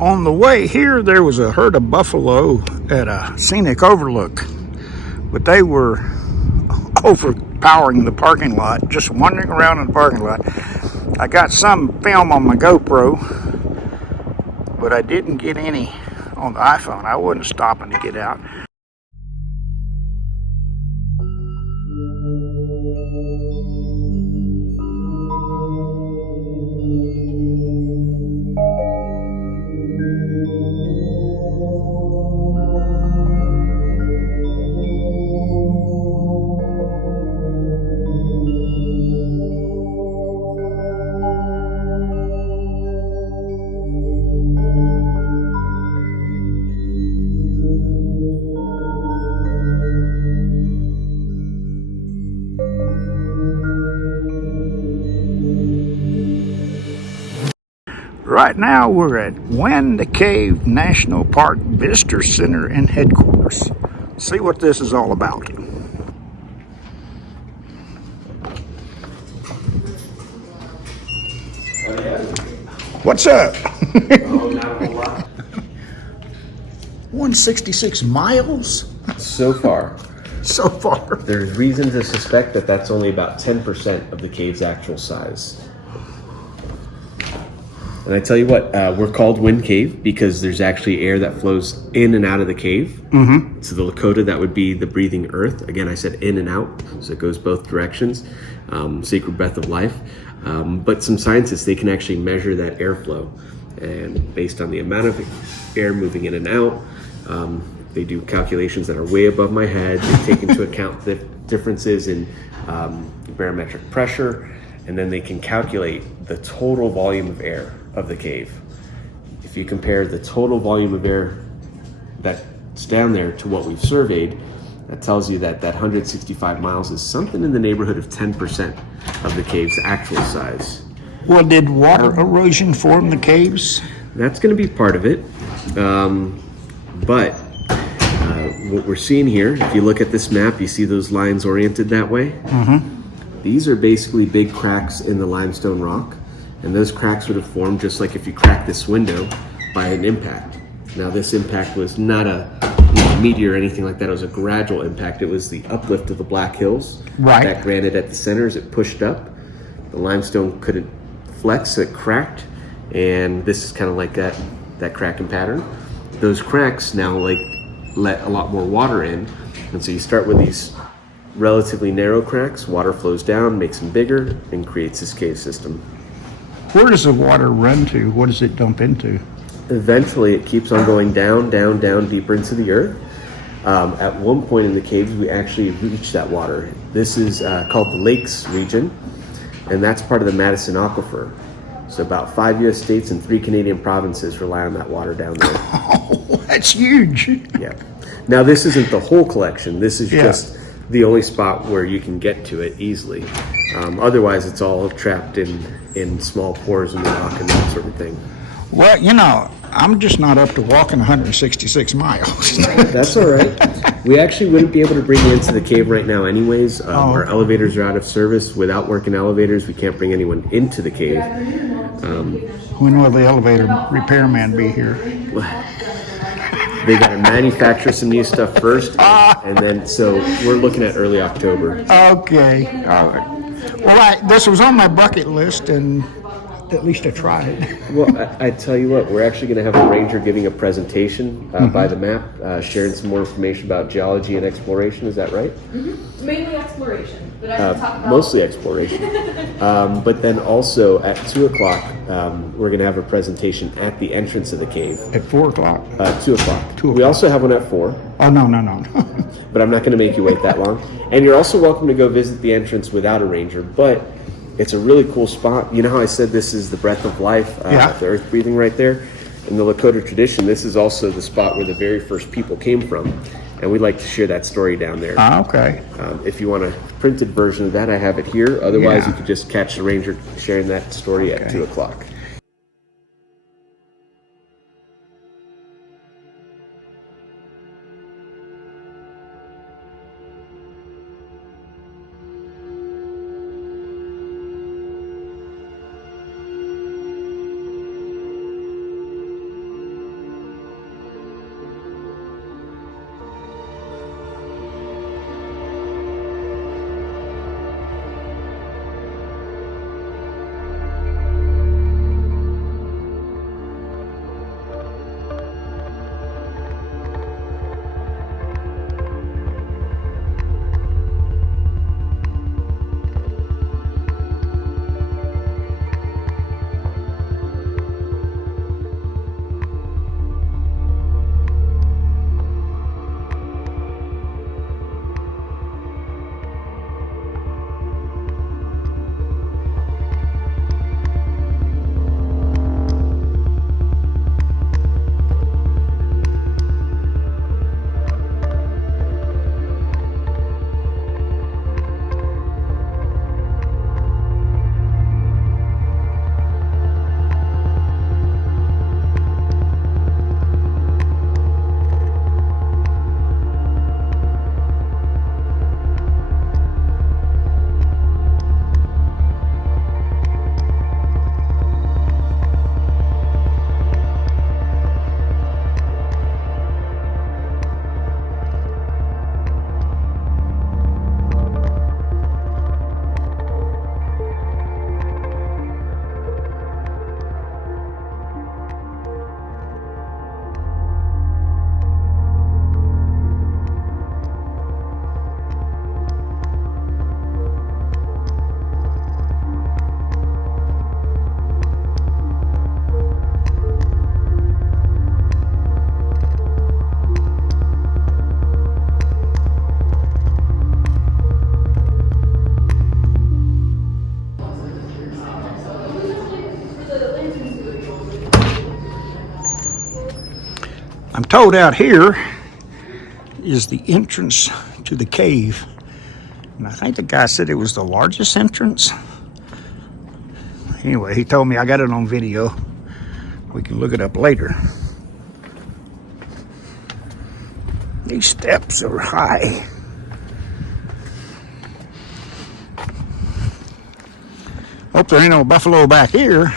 On the way here, there was a herd of buffalo at a scenic overlook, but they were overpowering the parking lot, just wandering around in the parking lot. I got some film on my GoPro, but I didn't get any on the iPhone. I wasn't stopping to get out. Right now we're at Wind Cave National Park Visitor Center and headquarters. See what this is all about. What's up? 166 miles? So far. So far. There's reason to suspect that that's only about 10% of the cave's actual size. And I tell you what, we're called Wind Cave because there's actually air that flows in and out of the cave. Mm-hmm. So the Lakota, that would be the breathing earth. Again, I said in and out, so it goes both directions. Sacred breath of life. But some scientists, they can actually measure that airflow. And based on the amount of air moving in and out, they do calculations that are way above my head. They take into account the differences in barometric pressure, and then they can calculate the total volume of air of the cave. If you compare the total volume of air that's down there to what we've surveyed, that tells you that 165 miles is something in the neighborhood of 10% of the cave's actual size. Well, did water erosion form the caves? That's going to be part of it. But what we're seeing here, if you look at this map, you see those lines oriented that way? Mm-hmm. These are basically big cracks in the limestone rock. And those cracks would have formed just like if you crack this window by an impact. Now this impact was not a meteor or anything like that. It was a gradual impact. It was the uplift of the Black Hills. Right. That granite at the center, as it pushed up, the limestone couldn't flex, so it cracked. And this is kind of like that cracking pattern. Those cracks now let a lot more water in. And so you start with these relatively narrow cracks, water flows down, makes them bigger, and creates this cave system. Where does the water run to? What does it dump into? Eventually it keeps on going down, down, down, deeper into the earth. At one point in the caves, we actually reached that water. This is called the Lakes region, and that's part of the Madison Aquifer. So about 5 U.S. states and 3 Canadian provinces rely on that water down there. Oh, that's huge. Yeah. Now this isn't the whole collection. This is just the only spot where you can get to it easily. Otherwise, it's all trapped in small pores in the rock and that sort of thing. Well, you know, I'm just not up to walking 166 miles. That's all right. We actually wouldn't be able to bring you into the cave right now anyways. Our elevators are out of service. Without working elevators, we can't bring anyone into the cave. When will the elevator repairman be here? They got to manufacture some new stuff first, and then so we're looking at early October. Okay, all right. Well, this was on my bucket list, and at least I tried it. Well, I tell you what, we're actually going to have a ranger giving a presentation by the map, sharing some more information about geology and exploration. Is that right? Mm-hmm. Mainly exploration, but I can talk about mostly exploration. But then also at 2 o'clock, we're going to have a presentation at the entrance of the cave. At 4 o'clock? 2 o'clock. We also have one at 4. Oh, no. But I'm not going to make you wait that long. And you're also welcome to go visit the entrance without a ranger, but it's a really cool spot. You know how I said this is the breath of life, the earth breathing right there? In the Lakota tradition, this is also the spot where the very first people came from. And we'd like to share that story down there. Okay. If you want a printed version of that, I have it here. Otherwise, you could just catch the ranger sharing that story at 2 o'clock. I'm told out here is the entrance to the cave. And I think the guy said it was the largest entrance. Anyway, he told me I got it on video. We can look it up later. These steps are high. Hope there ain't no buffalo back here.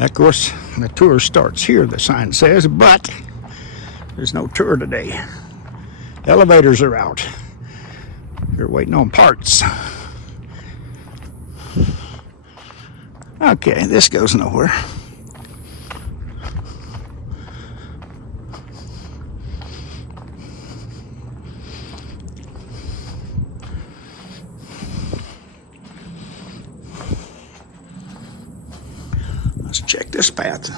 Of course, the tour starts here, the sign says, but there's no tour today. Elevators are out. They're waiting on parts. Okay, this goes nowhere. Let's check this path.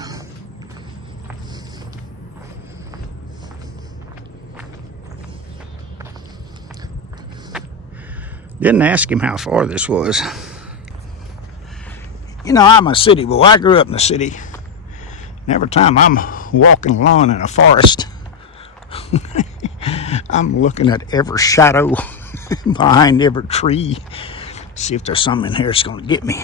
Didn't ask him how far this was. You know, I'm a city boy. I grew up in the city. And every time I'm walking along in a forest, I'm looking at every shadow behind every tree. See if there's something in here that's going to get me.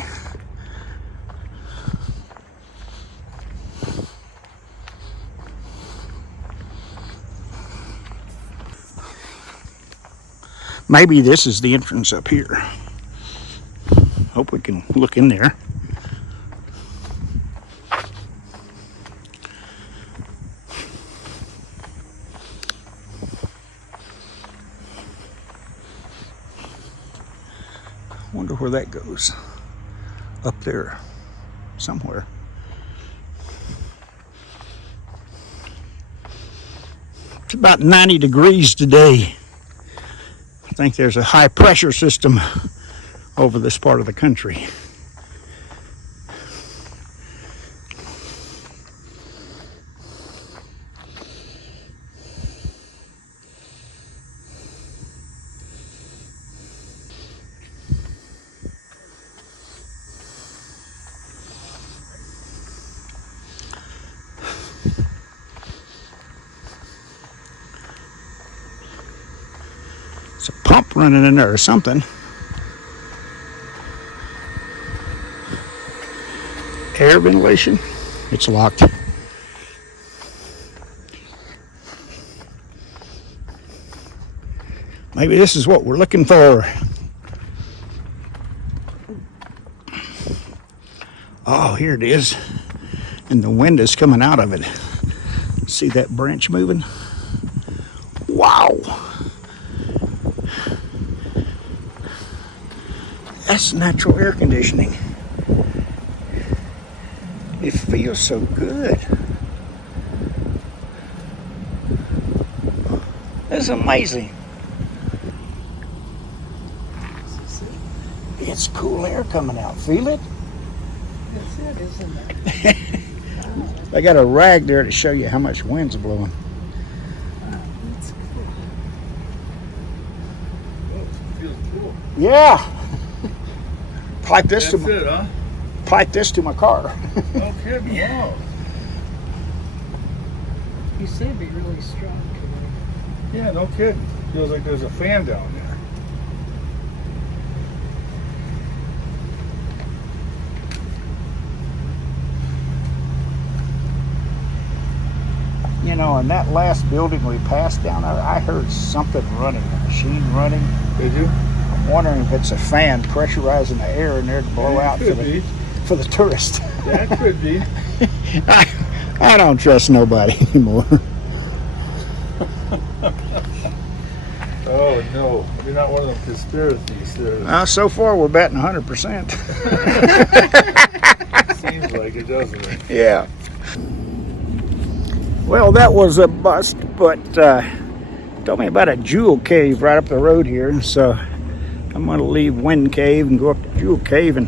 Maybe this is the entrance up here. Hope we can look in there. Wonder where that goes. Up there, somewhere. It's about 90 degrees today. I think there's a high pressure system over this part of the country. It's a pump running in there or something. Air ventilation. It's locked. Maybe this is what we're looking for. Oh, here it is. And the wind is coming out of it. See that branch moving? Wow. That's natural air conditioning. It feels so good. That's amazing. It's cool air coming out. Feel it? That's it, isn't it? They got a rag there to show you how much wind's blowing. That's cool. Oh, it feels cool. Yeah. Pipe this That's to it, huh? pipe this to my car. No kidding, wow. You said it'd be really strong today. Yeah, no kidding. Feels like there's a fan down there. You know, in that last building we passed down there, I heard something running, a machine running. Did you? I'm wondering if it's a fan pressurizing the air in there to blow Yeah, out could be. for the tourist. That could be. I don't trust nobody anymore. Oh no, you're not one of them conspiracy theorists. So far we're batting 100%. Seems like it, doesn't it? Yeah. Well, that was a bust, but told me about a jewel cave right up the road here. So I'm going to leave Wind Cave and go up to Jewel Cave and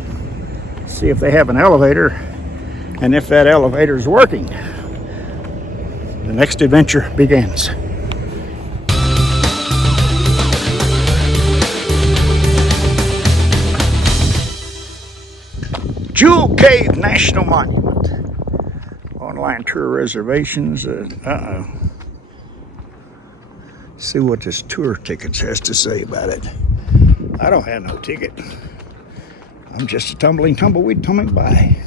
see if they have an elevator and if that elevator is working. The next adventure begins. Jewel Cave National Monument. Online tour reservations. See what this tour tickets has to say about it. I don't have no ticket. I'm just a tumbling tumbleweed coming by.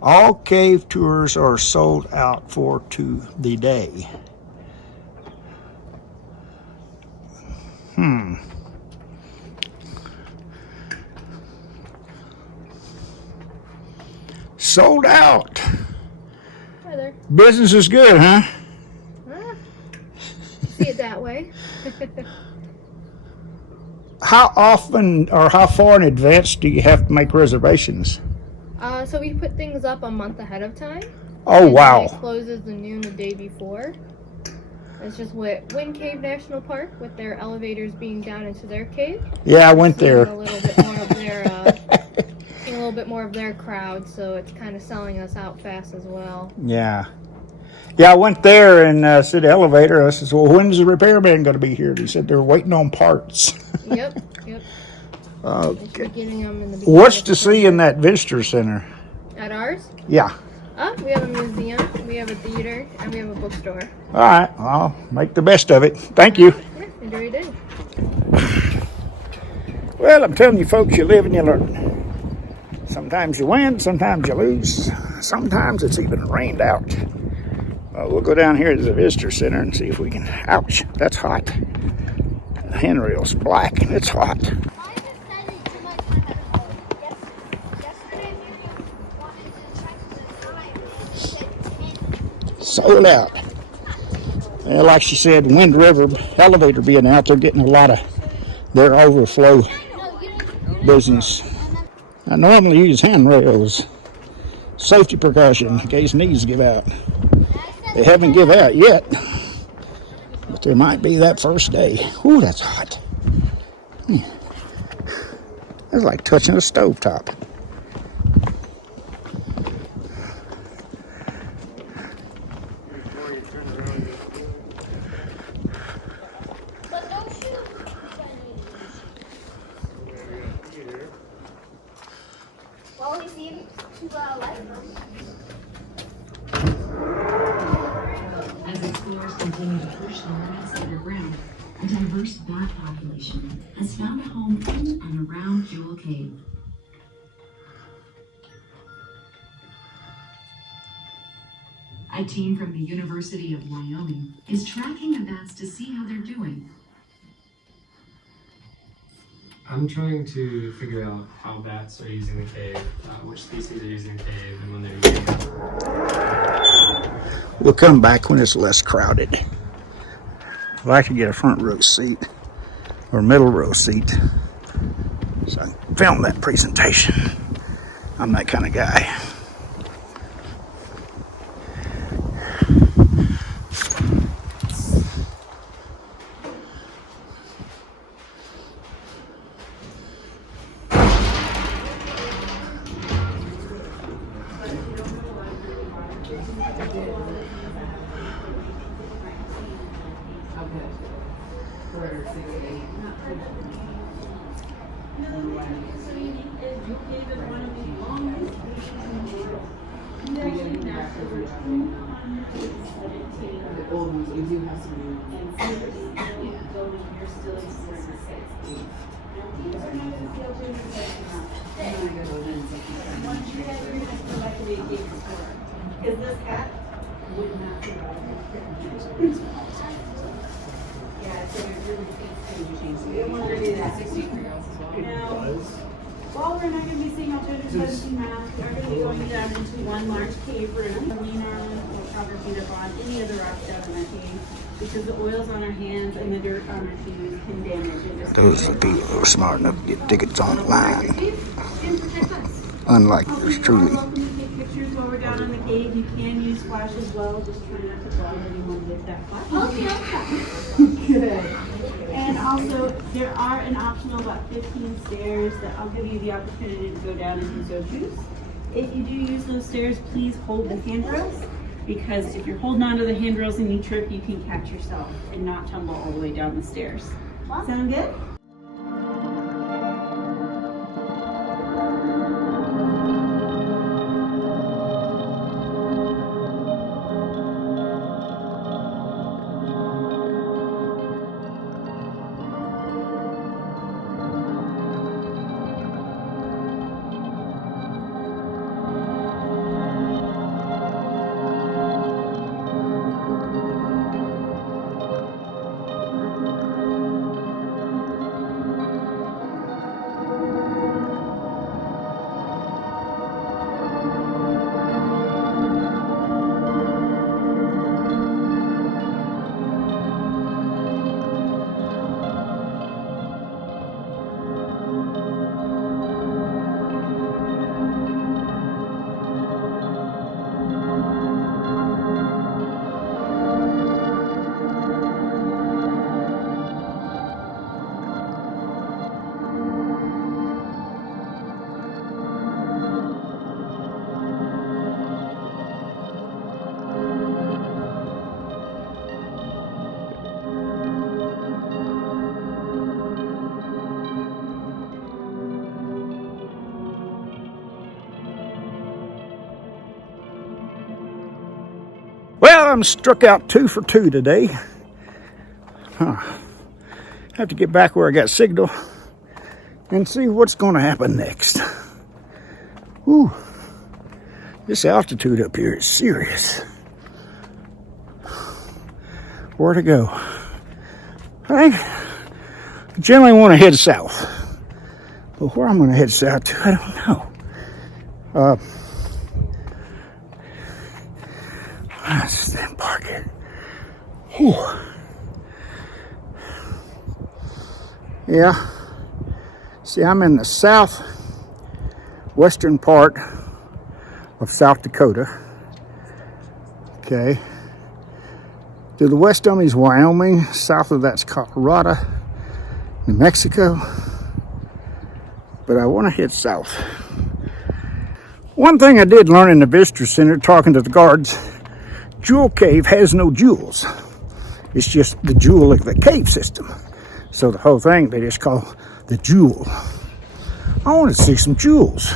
All cave tours are sold out for to the day. Sold out. Hi there. Business is good, huh? See it that way. How often or how far in advance do you have to make reservations? So we put things up a month ahead of time. Oh, and wow. It closes the noon the day before. It's just with Wind Cave National Park, with their elevators being down into their cave. Yeah, I went there. A little bit more of their, seeing a little bit more of their crowd, so it's kind of selling us out fast as well. Yeah. Yeah, I went there and said the elevator. I said, well, when's the repairman going to be here? He said they're waiting on parts. Yep. Okay. Getting them in the What's to see in that visitor center? At ours? Yeah. We have a museum, we have a theater, and we have a bookstore. All right. I'll make the best of it. Thank you. Yeah, enjoy your day. Well, I'm telling you, folks, you live and you learn. Sometimes you win, sometimes you lose. Sometimes it's even rained out. We'll go down here to the visitor center and see if we can. Ouch, that's hot. The handrail's black and it's hot. Sold out. Well, like she said, Wind River elevator being out, they're getting a lot of their overflow business. I normally use handrails, safety precaution in case knees give out. They haven't give out yet, but there might be that first day. Ooh, that's hot. It's like touching a stovetop. As explorers continue to push the limits underground, a diverse bat population has found a home in and around Jewel Cave. A team from the University of Wyoming is tracking the bats to see how they're doing. I'm trying to figure out how bats are using the cave, which species are using the cave, and when they're using it. We'll come back when it's less crowded. I'd like to get a front row seat or middle row seat so I can film that presentation. I'm that kind of guy. While we're not going to be seeing alternative medicine maps, we are going to be going down into one large cave room. Lean Island or cover feet up on any other rocks down in that cave because the oils on our hands and the dirt on our shoes can damage it. Those are the people who are smart enough to get tickets online. Unlike yours truly. Welcome to take pictures while we're down in the cave. You can use flash as well. Just try not to blow anyone with that flash. Okay. Good. And also, there are an optional about 15 stairs that I'll give you the opportunity to go down and use those shoes. If you do use those stairs, please hold the handrails because if you're holding onto the handrails and you trip, you can catch yourself and not tumble all the way down the stairs. Sound good? Well, I'm struck out 2 for 2 today. Have to get back where I got signal and see what's going to happen next. Whew. This altitude up here is serious. Where to go? I generally want to head south, but where I'm going to head south to, I don't know. Let's then park it. Whew. Yeah. See, I'm in the southwestern part of South Dakota. Okay. To the west of me is Wyoming. South of that's Colorado, New Mexico. But I want to head south. One thing I did learn in the visitor center talking to the guards, Jewel Cave has no jewels. It's just the jewel of the cave system. So the whole thing they just call the jewel. I want to see some jewels.